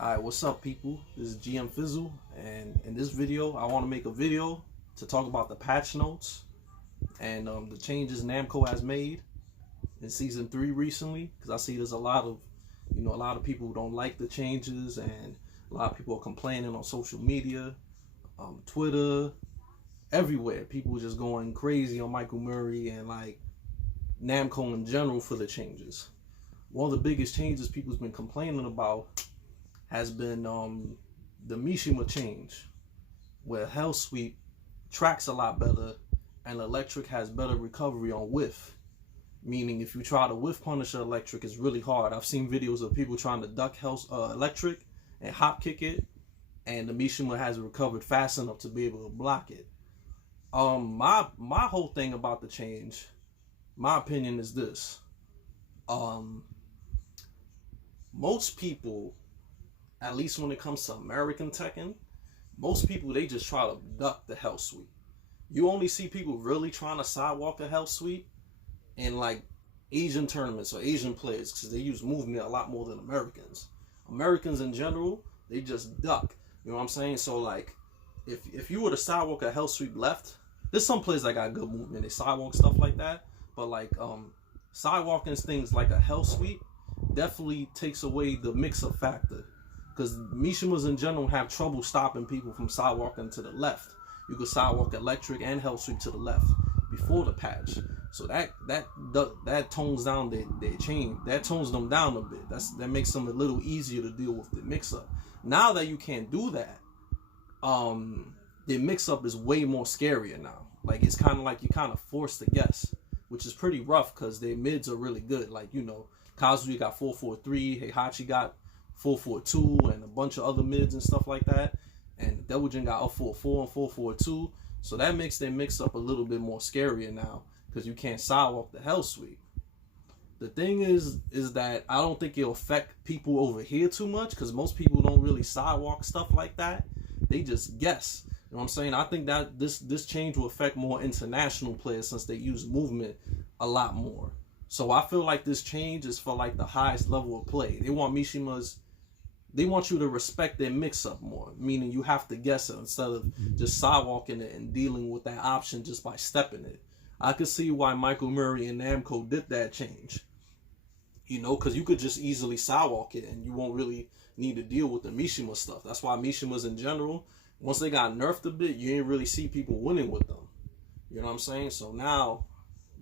Alright, what's up people? This is GM Fizzle, and in this video I want to make a video to talk about the patch notes and the changes Namco has made in season 3 recently, because I see there's a lot of people who don't like the changes, and a lot of people are complaining on social media, Twitter, everywhere. People are just going crazy on Michael Murray and like Namco in general for the changes. One of the biggest changes people's been complaining about has been the Mishima change, where Hell Sweep tracks a lot better and electric has better recovery on whiff. Meaning if you try to whiff punish electric, it's really hard. I've seen videos of people trying to duck electric and hop kick it, and the Mishima has recovered fast enough to be able to block it. My whole thing about the change, my opinion is this. Most people, at least when it comes to American Tekken, most people, they just try to duck the Hell Sweep. You only see people really trying to sidewalk a Hell Sweep in like Asian tournaments or Asian players, because they use movement a lot more than Americans. Americans in general, they just duck. You know what I'm saying? So like, if you were to sidewalk a Hell Sweep left, there's some players that got good movement, they sidewalk stuff like that. But like sidewalking things like a Hell Sweep definitely takes away the mix-up factor, because Mishimas in general have trouble stopping people from sidewalking to the left. You could sidewalk electric and Hell Sweep to the left before the patch, so that tones down their chain. That tones them down a bit. That makes them a little easier to deal with the mix-up. Now that you can't do that, the mix-up is way more scarier now. Like, it's kind of like you're kind of forced to guess, which is pretty rough because their mids are really good. Like, you know, Kazuya got 443, Heihachi got 442, and a bunch of other mids and stuff like that. And Devil-Jin got up 4-4 and 442. So that makes their mix-up a little bit more scarier now, because you can't sidewalk the Hell Sweep. The thing is that I don't think it'll affect people over here too much, because most people don't really sidewalk stuff like that. They just guess. You know what I'm saying? I think that this change will affect more international players, since they use movement a lot more. So I feel like this change is for like the highest level of play. They want Mishimas, they want you to respect their mix-up more, meaning you have to guess it instead of just sidewalking it and dealing with that option just by stepping it. I could see why Michael Murray and Namco did that change. You know, because you could just easily sidewalk it and you won't really need to deal with the Mishima stuff. That's why Mishimas in general, once they got nerfed a bit, you didn't really see people winning with them. You know what I'm saying? So now,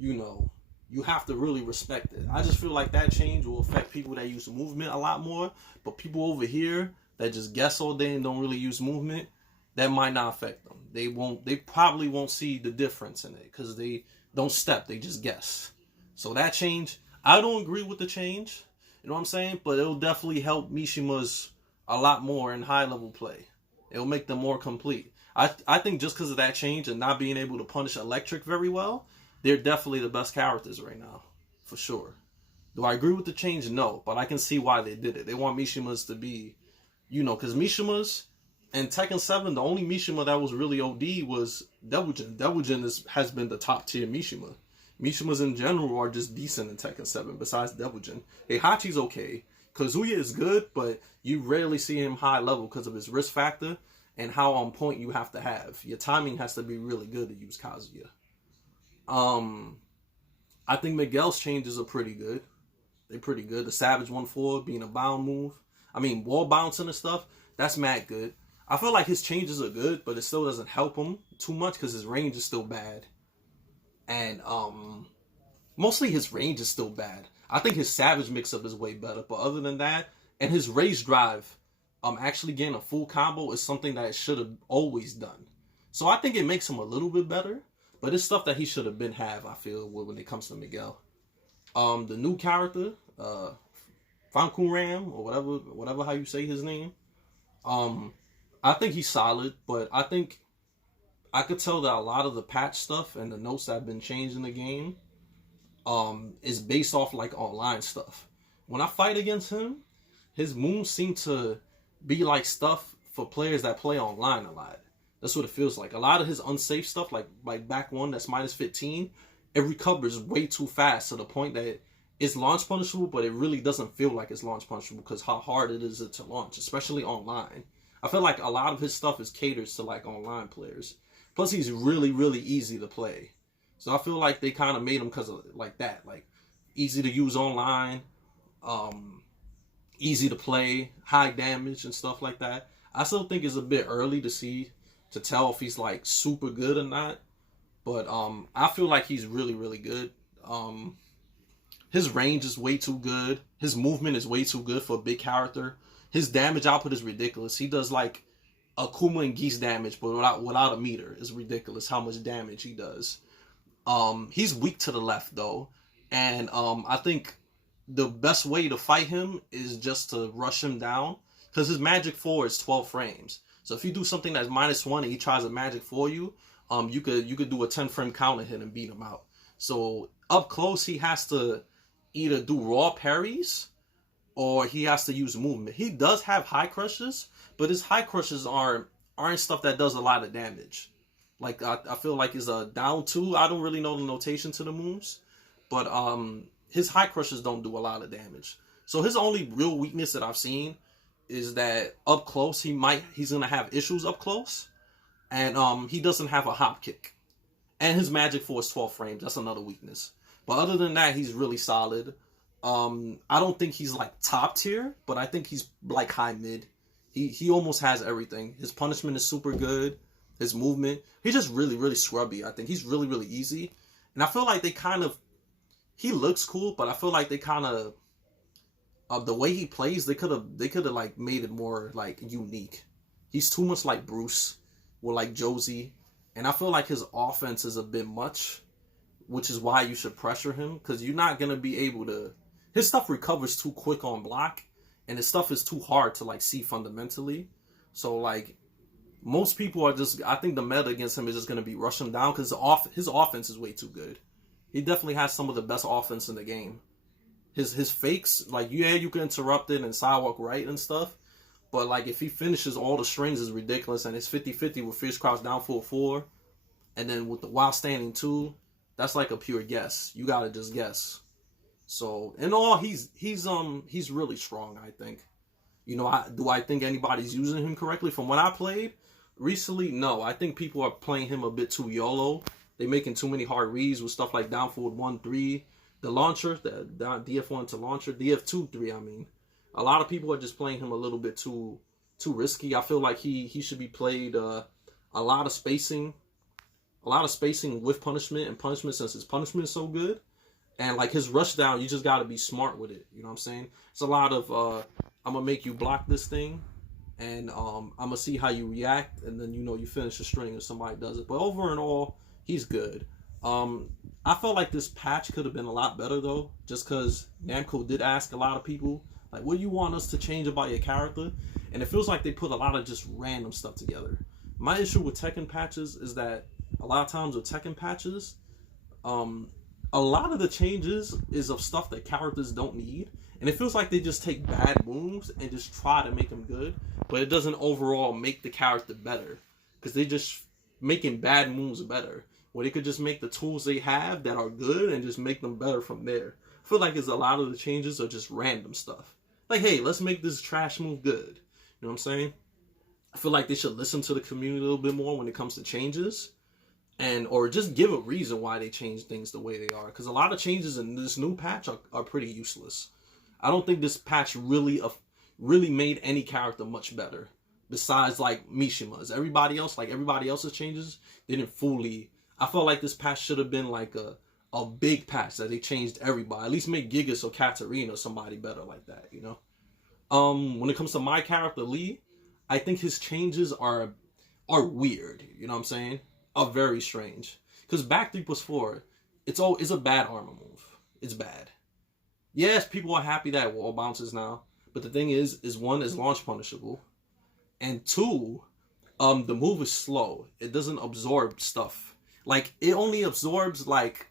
you know, you have to really respect it. I just feel like that change will affect people that use movement a lot more, but people over here that just guess all day and don't really use movement, that might not affect them. They probably won't see the difference in it, because they don't step, they just guess. So that change, I don't agree with the change, you know what I'm saying? But it'll definitely help Mishimas a lot more in high level play. It'll make them more complete. I think just because of that change and not being able to punish electric very well, they're definitely the best characters right now, for sure. Do I agree with the change? No, but I can see why they did it. They want Mishimas to be, you know, because Mishimas in Tekken 7, the only Mishima that was really OD was Devil-Jin. Devil-Jin has been the top tier Mishima. Mishimas in general are just decent in Tekken 7, besides Devil-Jin. Heihachi's okay. Kazuya is good, but you rarely see him high level because of his risk factor and how on point you have to have. Your timing has to be really good to use Kazuya. I think Miguel's changes are pretty good. They're pretty good. The Savage 1-4 being a bound move. I mean, wall bouncing and stuff, that's mad good. I feel like his changes are good, but it still doesn't help him too much because his range is still bad. And mostly his range is still bad. I think his Savage mix-up is way better, but other than that, and his Rage Drive, actually getting a full combo is something that it should have always done. So I think it makes him a little bit better. But it's stuff that he should have been I feel, when it comes to Miguel. The new character, Fankuram, or whatever how you say his name. I think he's solid, but I think I could tell that a lot of the patch stuff and the notes that have been changed in the game is based off like online stuff. When I fight against him, his moves seem to be like stuff for players that play online a lot. That's what it feels like. A lot of his unsafe stuff, like back one that's -15, it recovers way too fast to the point that it's launch punishable, but it really doesn't feel like it's launch punishable because how hard it is to launch, especially online. I feel like a lot of his stuff is catered to like online players. Plus, he's really, really easy to play. So I feel like they kind of made him because of like that, like easy to use online, easy to play, high damage and stuff like that. I still think it's a bit early to tell if he's like super good or not. But I feel like he's really, really good. His range is way too good. His movement is way too good for a big character. His damage output is ridiculous. He does like Akuma and Geese damage, but without a meter. It's ridiculous how much damage he does. He's weak to the left though, and I think the best way to fight him is just to rush him down because his magic 4 is 12 frames. So if you do something that's -1 and he tries a magic for you, you could do a 10 frame counter hit and beat him out. So up close he has to either do raw parries or he has to use movement. He does have high crushes, but his high crushes aren't stuff that does a lot of damage. Like I feel like it's a down 2. I don't really know the notation to the moves, but his high crushes don't do a lot of damage. So his only real weakness that I've seen is that up close he's gonna have issues up close, and he doesn't have a hop kick, and his magic 4 is 12 frames. That's another weakness. But other than that, he's really solid. I don't think he's like top tier, but I think he's like high mid. He almost has everything. His punishment is super good. His movement, he's just really, really scrubby. I think he's really, really easy. And I feel like he looks cool, but I feel like they kind of the way he plays, they could have like made it more like unique. He's too much like Bruce or like Josie, and I feel like his offense is a bit much, which is why you should pressure him because you're not gonna be able to. His stuff recovers too quick on block, and his stuff is too hard to like see fundamentally. So like most people are just. I think the meta against him is just gonna be rush him down because his offense is way too good. He definitely has some of the best offense in the game. His fakes, like you can interrupt it and sidewalk right and stuff, but like if he finishes all the strings is ridiculous, and his 50-50 with fierce crouch down 4-4, and then with the while standing 2, that's like a pure guess. You gotta just guess. So in all, he's really strong. I think. Do I think anybody's using him correctly? From what I played recently, no. I think people are playing him a bit too YOLO. They're making too many hard reads with stuff like down forward 1-3. The launcher, the DF1 to launcher, DF2-3, I mean. A lot of people are just playing him a little bit too risky. I feel like he should be played a lot of spacing with punishment, and punishment since his punishment is so good. And like his rush down, you just got to be smart with it. You know what I'm saying? It's a lot of, I'm going to make you block this thing, and I'm going to see how you react, and then you finish the string if somebody does it. But over and all, he's good. I felt like this patch could have been a lot better though, just because Namco did ask a lot of people, like, what do you want us to change about your character? And it feels like they put a lot of just random stuff together. My issue with Tekken patches is that a lot of times with Tekken patches, a lot of the changes is of stuff that characters don't need, and it feels like they just take bad moves and just try to make them good, but it doesn't overall make the character better, because they just making bad moves better. Where they could just make the tools they have that are good and just make them better from there. I feel like a lot of the changes are just random stuff. Like, hey, let's make this trash move good. You know what I'm saying? I feel like they should listen to the community a little bit more when it comes to changes. Or just give a reason why they change things the way they are. Because a lot of changes in this new patch are pretty useless. I don't think this patch really made any character much better. Besides, like, Mishima's. Everybody else's changes didn't fully... I felt like this patch should have been like a big patch that they changed everybody. At least make Gigas or Katarina or somebody better like that, When it comes to my character, Lee, I think his changes are weird, you know what I'm saying? Are very strange. Because back 3+4, it's a bad armor move. It's bad. Yes, people are happy that wall bounces now, but the thing is one, is launch punishable, and two, the move is slow. It doesn't absorb stuff. Like, it only absorbs, like,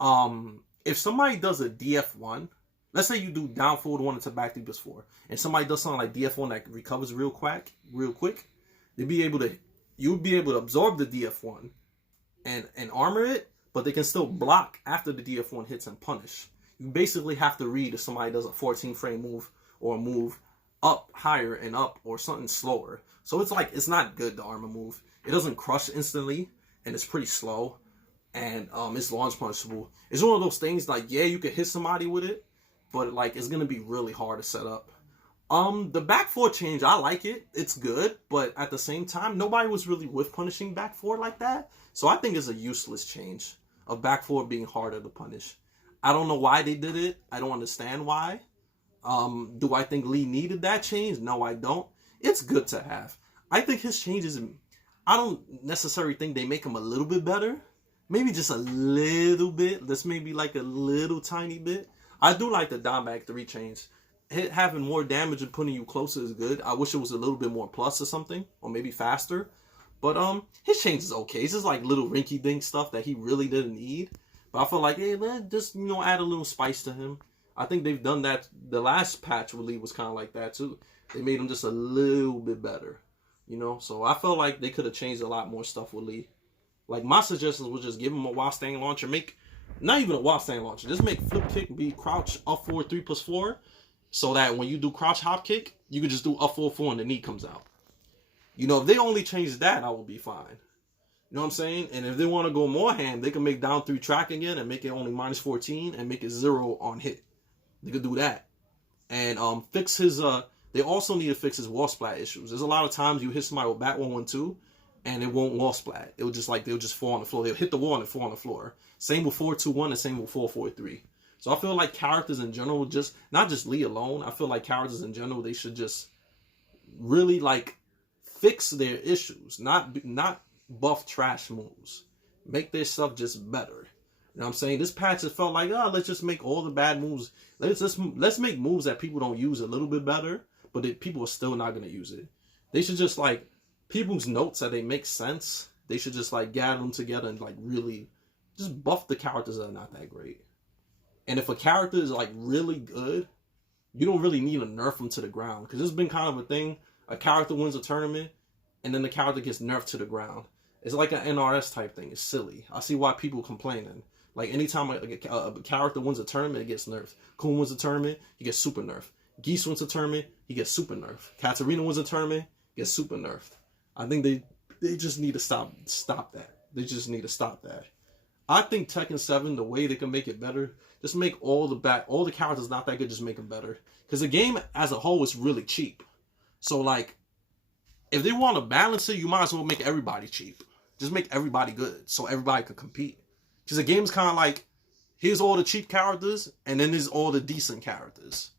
if somebody does a DF1, let's say you do down forward 1 into back 3+4, and somebody does something like DF1 that recovers real quick, you'd be able to absorb the DF1 and armor it, but they can still block after the DF1 hits and punish. you basically have to read if somebody does a 14 frame move or a move up higher and up or something slower. So it's like, it's not good, the armor move. It doesn't crush instantly, and it's pretty slow, and it's launch punishable. It's one of those things like, yeah, you could hit somebody with it, but like it's gonna be really hard to set up. The back four change, I like it. It's good, but at the same time, nobody was really with punishing back four like that. So I think it's a useless change of back four being harder to punish. I don't know why they did it. I don't understand why. Do I think Lee needed that change? No, I don't. It's good to have. I think his changes, I don't necessarily think they make him a little bit better. Maybe just a little bit. That's maybe like a little tiny bit. I do like the dieback 3 change. Having more damage and putting you closer is good. I wish it was a little bit more plus or something, or maybe faster. But his change is okay. It's just like little rinky-dink stuff that he really didn't need. But I feel like, hey, man, just, you know, add a little spice to him. I think they've done that. The last patch with Lee was kind of like that too. They made him just a little bit better, you know. So I felt like they could have changed a lot more stuff with Lee. Like, my suggestions was just give him a while staying launcher. Make, not even a while staying launcher. Just make flip kick be crouch up 4 3+4. So that when you do crouch hop kick, you can just do up 4 and the knee comes out. You know, if they only change that, I will be fine. You know what I'm saying? And if they want to go more ham, they can make down 3 track again and make it only -14 and make it 0 on hit. They could do that. And fix his, they also need to fix his wall splat issues. There's a lot of times you hit somebody with bat 1-1-2 and it won't wall splat. It will just like, they'll just fall on the floor. They'll hit the wall and fall on the floor. Same with 4-2-1 and same with 4-4-3. So I feel like characters in general, just not just Lee alone, I feel like characters in general, they should just really like fix their issues, not buff trash moves. Make their stuff just better. You know what I'm saying? This patch it felt like, let's just make all the bad moves. Let's make moves that people don't use a little bit better, but that people are still not gonna use it. They should just like people's notes that they make sense. They should just like gather them together and like really just buff the characters that are not that great. And if a character is like really good, you don't really need to nerf them to the ground. Because it's been kind of a thing. A character wins a tournament, and then the character gets nerfed to the ground. It's like an NRS type thing. It's silly. I see why people complaining. Like anytime a character wins a tournament, it gets nerfed. Kun wins a tournament, he gets super nerfed. Geese wins a tournament, he gets super nerfed. Katarina wins a tournament, gets super nerfed. I think they just need to stop that. They just need to stop that. I think Tekken 7, the way they can make it better, just make all the characters not that good, just make them better. Because the game as a whole is really cheap. So like, if they want to balance it, you might as well make everybody cheap. Just make everybody good, so everybody can compete. Because the game's kind of like, here's all the cheap characters, and then there's all the decent characters.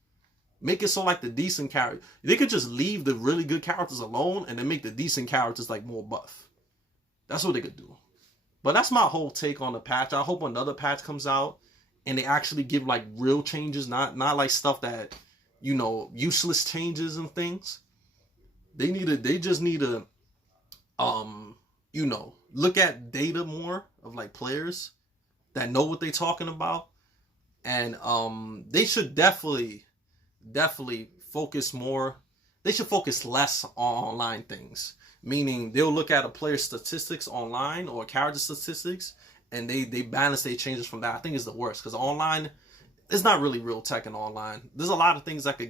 Make it so like the decent characters, they could just leave the really good characters alone, and then make the decent characters like more buff. That's what they could do. But that's my whole take on the patch. I hope another patch comes out and they actually give like real changes, not like stuff that, you know, useless changes and things. They just need to you know, look at data more of like players that know what they're talking about. And they should definitely focus more. They should focus less on online things. Meaning they'll look at a player's statistics online or character statistics, and they balance their changes from that. I think it's the worst because online, it's not really real Tekken online. There's a lot of things that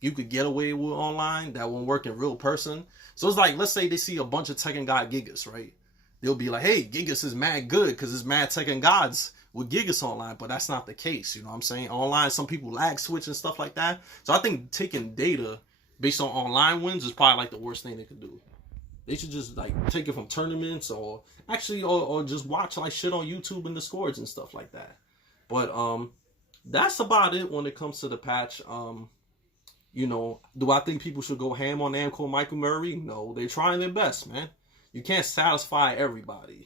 you could get away with online that won't work in real person. So it's like, let's say they see a bunch of Tekken God Gigas, right? They'll be like, hey, Gigas is mad good because it's mad Tekken Gods with Gigas online, but that's not the case. You know what I'm saying? Online, some people lag switch and stuff like that. So I think taking data based on online wins is probably like the worst thing they could do. They should just like take it from tournaments or actually or just watch like shit on YouTube and Discords and stuff like that. But that's about it when it comes to the patch. You know, do I think people should go ham on Namco Michael Murray? No, they're trying their best, man. You can't satisfy everybody. You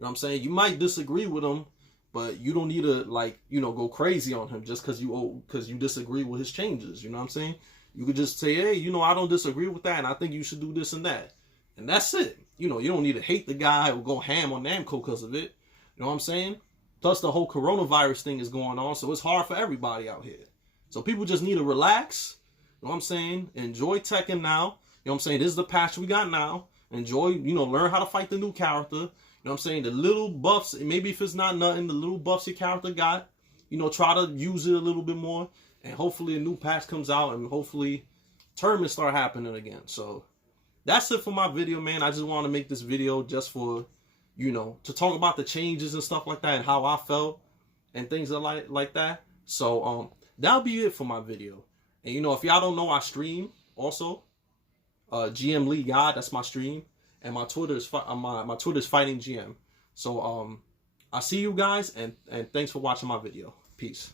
know what I'm saying? You might disagree with him, but you don't need to like, you know, go crazy on him just because you disagree with his changes. You know what I'm saying? You could just say, hey, you know, I don't disagree with that, and I think you should do this and that. And that's it. You know, you don't need to hate the guy or go ham on Namco because of it. You know what I'm saying? Plus, the whole coronavirus thing is going on, so it's hard for everybody out here. So people just need to relax. You know what I'm saying? Enjoy Tekken now. You know what I'm saying? This is the patch we got now. Enjoy, you know, learn how to fight the new character. You know what I'm saying? The little buffs, maybe if it's not nothing, the little buffs your character got, you know, try to use it a little bit more, and hopefully a new patch comes out, and hopefully tournaments start happening again. So that's it for my video, man. I just want to make this video just for, you know, to talk about the changes and stuff like that, and how I felt and things like that. So that'll be it for my video. And you know, if y'all don't know, I stream also. GM Lee God, that's my stream, and my Twitter is my Twitter is Fighting GM. So I see you guys, and thanks for watching my video. Peace.